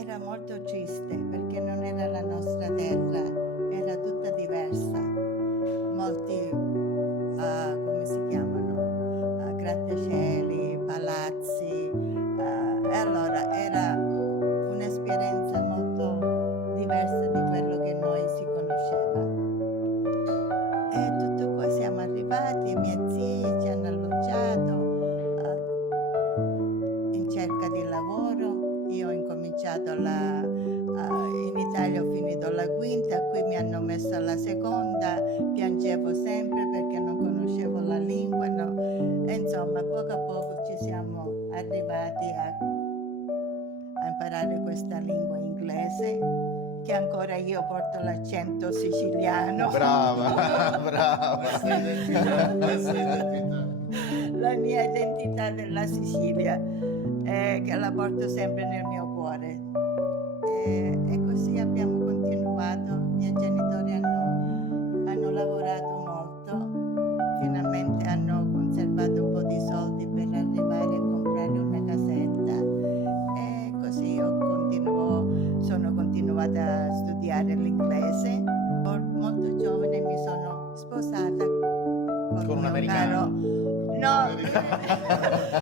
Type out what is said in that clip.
Era molto triste perché non era la nostra terra, era tutta diversa. Molti, come si chiamano, grattacieli, palazzi, e allora era un'esperienza molto diversa di quello che noi si conosceva. E tutto qua siamo arrivati, i miei zii ci hanno alloggiato in cerca di lavoro. Io ho incominciato in Italia, ho finito la quinta, qui mi hanno messo alla seconda, piangevo sempre perché non conoscevo la lingua, no? E insomma poco a poco ci siamo arrivati a imparare questa lingua inglese, che ancora io porto l'accento siciliano. Brava, brava. Questa identità. La mia identità della Sicilia, che la porto sempre nel mio cuore. E così abbiamo continuato. I miei genitori hanno lavorato molto, finalmente hanno conservato un po' di soldi per arrivare a comprare una casetta, e così sono continuata a studiare l'inglese. Molto giovane mi sono sposata con un mio americano. caro. No.